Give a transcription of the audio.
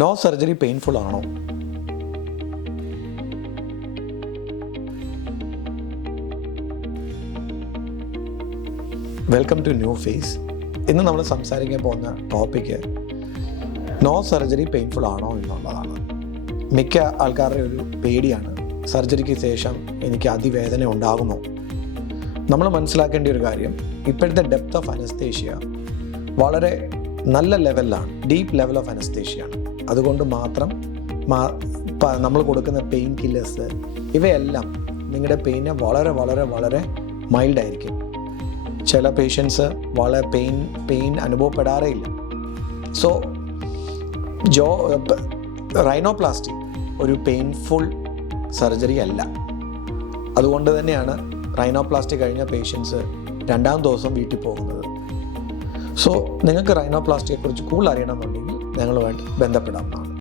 No surgery painful ആണോ? Welcome to new face. ഇന്ന് നമ്മൾ സംസാരിക്കാൻ പോകുന്ന ടോപ്പിക്ക് നോ സർജറി പെയിൻഫുൾ ആണോ എന്നുള്ളതാണ്. മിക്ക ആൾക്കാരുടെ ഒരു പേടിയാണ്, സർജറിക്ക് ശേഷം എനിക്ക് അതിവേദന ഉണ്ടാകുമോ? നമ്മൾ മനസ്സിലാക്കേണ്ട ഒരു കാര്യം, ഇപ്പോഴത്തെ ഡെപ്ത് ഓഫ് അനസ്തേഷ്യ വളരെ നല്ല ലെവലിലാണ്, ഡീപ്പ് ലെവൽ ഓഫ് അനസ്തേഷ്യയാണ്. അതുകൊണ്ട് മാത്രം നമ്മൾ കൊടുക്കുന്ന പെയിൻ കില്ലേഴ്സ് ഇവയെല്ലാം നിങ്ങളുടെ പെയിനെ വളരെ വളരെ വളരെ മൈൽഡായിരിക്കും. ചില പേഷ്യൻസ് വളരെ പെയിൻ അനുഭവപ്പെടാറേ ഇല്ല. സോ റൈനോപ്ലാസ്റ്റി ഒരു പെയിൻഫുൾ സർജറി അല്ല. അതുകൊണ്ട് തന്നെയാണ് റൈനോപ്ലാസ്റ്റി കഴിഞ്ഞ പേഷ്യൻസ് രണ്ടാം ദിവസം വീട്ടിൽ പോകുന്നത്. സോ നിങ്ങൾക്ക് റൈനോപ്ലാസ്റ്റിയെക്കുറിച്ച് കൂടുതൽ അറിയണമെന്നുണ്ടെങ്കിൽ ഞങ്ങളുമായിട്ട് ബന്ധപ്പെടാവുന്നതാണ്.